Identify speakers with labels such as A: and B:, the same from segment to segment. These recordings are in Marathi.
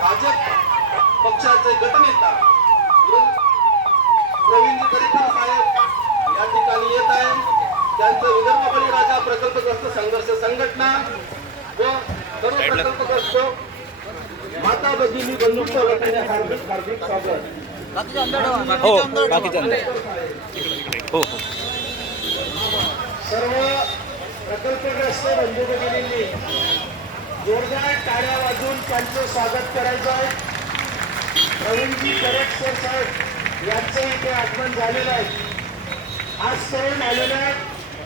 A: भाजप पक्षाचे गटनेता प्रवीणजी दरेकर साहेब या ठिकाणी येत आहे त्यांचं विदर्भ बळीराजा प्रकल्पग्रस्त संघर्ष संघटना व सर्व प्रकल्पग्रस्त माता भगिनी बंधूंच्या वतीने हार्दिक हार्दिक स्वागत.
B: हो हो हो.
A: सर्व प्रकल्पग्रस्त बंधू भगिनींनी त्यांचं स्वागत करायचं आहे. प्रवीणजी करेक्टर साहेब यांचं इथे आगमन झालेलं आहे. आज करून आलेल्या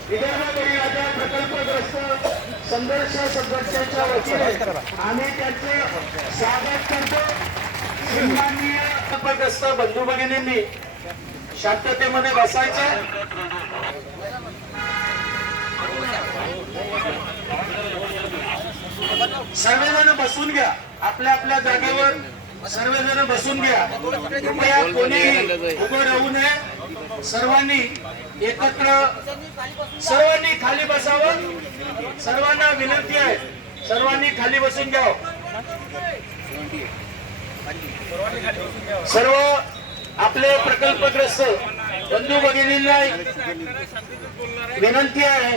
A: विदर्भ राजा प्रकल्पग्रस्त संघर्ष संघटनेच्या वतीने आम्ही त्यांचं स्वागत करतो. सन्माननीय प्रकल्पग्रस्त बंधू भगिनींनी शांततेमध्ये बसायचं. सर्वजण बसून घ्या. आपल्या आपल्या जागेवर सर्वजण बसून घ्या. कृपया कोणीही उभं राहू नये. सर्वांनी एकत्र सर्वांनी खाली बसावं. सर्वांना विनंती आहे. सर्वांनी खाली बसून घ्यावं. सर्व आपले प्रकल्पग्रस्त बंधू भगिनींना विनंती आहे.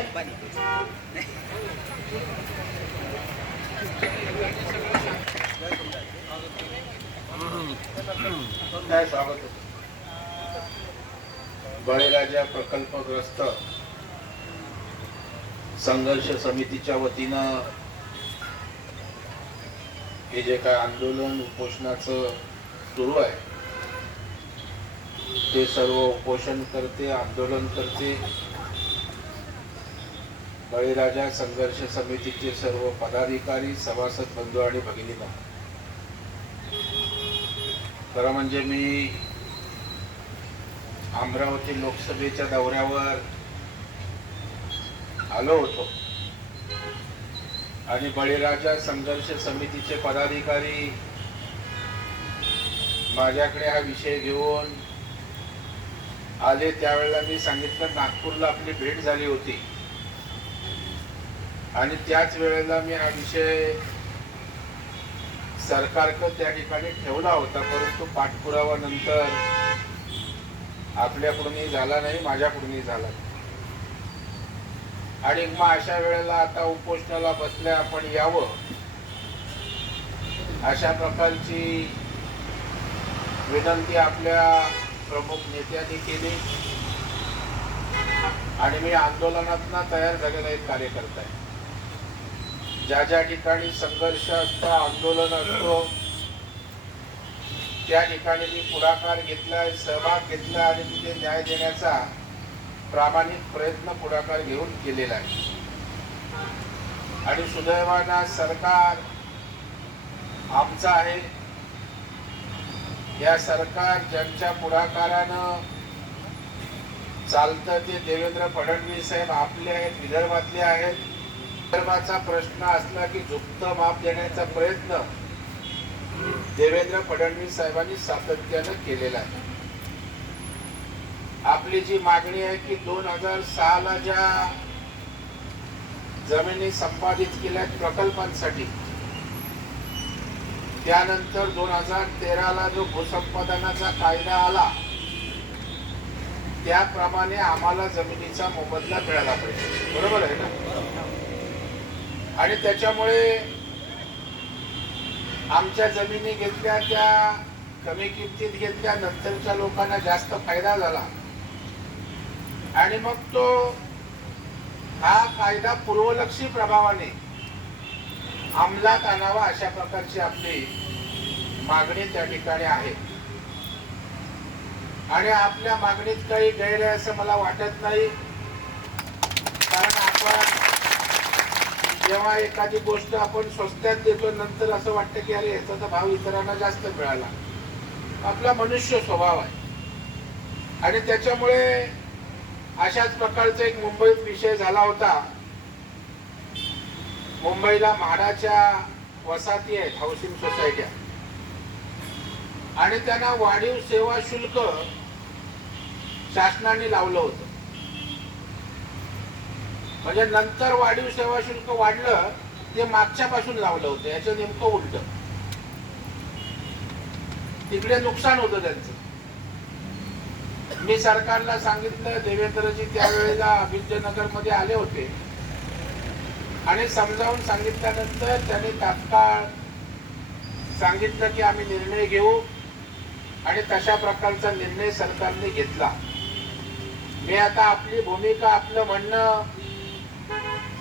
A: काय सांगत बळीराजा प्रकल्पग्रस्त संघर्ष समितीच्या वतीनं हे जे काय आंदोलन उपोषणाचं सुरू आहे ते सर्व उपोषण करते आंदोलन करते. बळीराजा संघर्ष समितीचे सर्व पदाधिकारी सभासद बंधू आणि भगिनींना खरं म्हणजे मी अमरावती लोकसभेच्या दौऱ्यावर आलो होतो. आणि बळीराजा संघर्ष समितीचे पदाधिकारी माझ्याकडे हा विषय घेऊन आले. त्यावेळेला मी सांगितलं नागपूरला आपली भेट झाली होती. आणि त्याच वेळेला मी हा विषय सरकारकडे त्या ठिकाणी ठेवला होता परंतु पाठपुरावा नंतर आपल्याकडूनही झाला नाही माझ्याकडूनही झाला नाही. आणि मग अशा वेळेला आता उपोषणाला बसल्या आपण यावं अशा प्रकारची विनंती आपल्या प्रमुख नेत्यांनी केली आणि मी आंदोलनातना तयार झालेला एक कार्यकर्ता आहे ज्या ज्या ठिकाणी संघर्ष असतो आंदोलन असतो त्या ठिकाणी मी पुढाकार घेतलाय सहभाग घेतला आणि तिथे न्याय देण्याचा प्रामाणिक प्रयत्न पुढाकार घेऊन केलेला आहे. आणि सुदैवाना सरकार आमचं आहे. या सरकार ज्यांच्या पुढाकारानं चालतं ते देवेंद्र फडणवीस साहेब आपले आहेत विदर्भातले आहेत. धर्माचा प्रश्न असला की झुकत माप देण्याचा प्रयत्न देवेंद्र फडणवीस साहेबांनी सातत्यानं केलेला आहे. आपली जी मागणी आहे की दोन हजार सहाला ज्या जमिनी संपादित केल्या प्रकल्पांसाठी त्यानंतर दोन हजार तेराला जो भूसंपादनाचा कायदा आला त्याप्रमाणे आम्हाला जमिनीचा मोबदला मिळाला पाहिजे. बरोबर आहे ना? आणि त्याच्यामुळे आमच्या जमिनी घेतल्या त्या कमी किमतीत घेतल्या नंतरच्या लोकांना जास्त फायदा झाला. आणि मग तो हा कायदा पूर्वलक्षी प्रभावाने अंमलात आणावा अशा प्रकारची आपली मागणी त्या ठिकाणी आहे. आणि आपल्या मागणीत काही गैर आहे असं मला वाटत नाही. कारण जेव्हा एखादी गोष्ट आपण स्वस्त्यात देतो नंतर असं वाटतं की अरे याचा तर भाव इतरांना जास्त मिळाला. आपला मनुष्य स्वभाव आहे. आणि त्याच्यामुळे अशाच प्रकारचा एक मुंबईत विषय झाला होता. मुंबईला म्हाडाच्या वसाहती आहेत हाऊसिंग सोसायट्या आणि त्यांना वाढीव सेवा शुल्क शासनाने लावलं होतं. म्हणजे नंतर वाढीव सेवा शुल्क वाढलं ते मागच्या पासून लावलं होतं. याचं नेमकं उलट. तिकडे नुकसान होतं त्यांचं. मी सरकारला सांगितलं देवेंद्रजी त्यावेळेला अभिजनगरमध्ये आले होते. आणि समजावून सांगितल्यानंतर त्याने तात्काळ सांगितलं की आम्ही निर्णय घेऊ. आणि तशा प्रकारचा निर्णय सरकारने घेतला. मी आता आपली भूमिका आपलं म्हणणं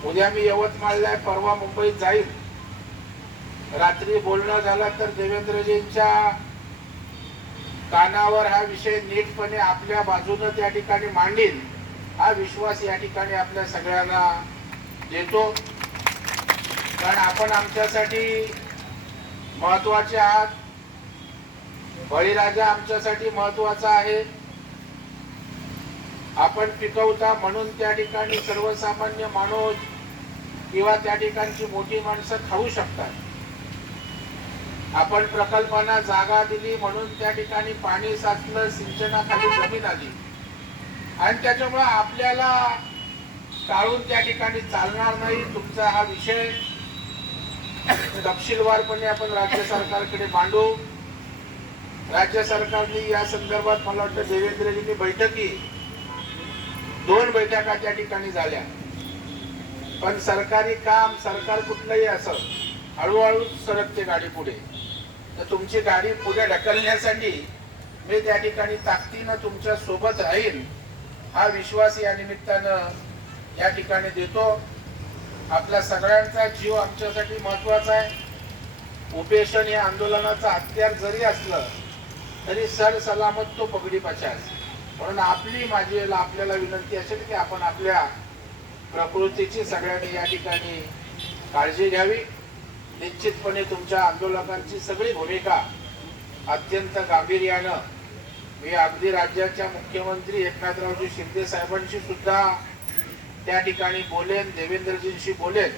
A: उद्या मी यवतमाळला परवा मुंबईत जाईल. रात्री बोलणं झालं तर देवेंद्रजींच्या कानावर हा विषय नीटपणे आपल्या बाजूनं त्या ठिकाणी मांडील. हा विश्वास या ठिकाणी आपल्या सगळ्यांना देतो. कारण आपण आमच्यासाठी महत्त्वाचे आहात. बळीराजा आमच्यासाठी महत्त्वाचा आहे. आपण पिकवता म्हणून त्या ठिकाणी सर्वसामान्य माणूस किंवा त्या ठिकाणची मोठी माणसं खाऊ शकतात. आपण प्रकल्पांना जागा दिली म्हणून त्या ठिकाणी पाणी साचलं सिंचनाखाली जमीन आली. आणि त्याच्यामुळे आपल्याला टाळून त्या ठिकाणी चालणार नाही तुमचा हा विषय. तपशीलवारपणे आपण राज्य सरकारकडे मांडू. राज्य सरकारने या संदर्भात मला वाटतं देवेंद्रजींनी बैठकी दोन बैठका त्या ठिकाणी झाल्या. पण सरकारी काम सरकार कुठलंही असं हळूहळू सरकते गाडी पुढे. तर तुमची गाडी पुढे ढकलण्यासाठी मी त्या ठिकाणी ताकदीनं तुमच्यासोबत राहील हा विश्वास या निमित्तानं या ठिकाणी देतो. आपल्या सगळ्यांचा जीव आमच्यासाठी महत्त्वाचा आहे. उपेशन या आंदोलनाचं हत्यार जरी असलं तरी सर सलामत तो पगडी पचास. म्हणून आपली माझी आपल्याला विनंती असेल की आपण आपल्या प्रकृतीची सगळ्यांनी या ठिकाणी काळजी घ्यावी. निश्चितपणे तुमच्या आंदोलकांची सगळी भूमिका अत्यंत गांभीर्यानं मी अगदी राज्याच्या मुख्यमंत्री एकनाथरावजी शिंदे साहेबांशी सुद्धा त्या ठिकाणी बोलेन देवेंद्रजींशी बोलेन.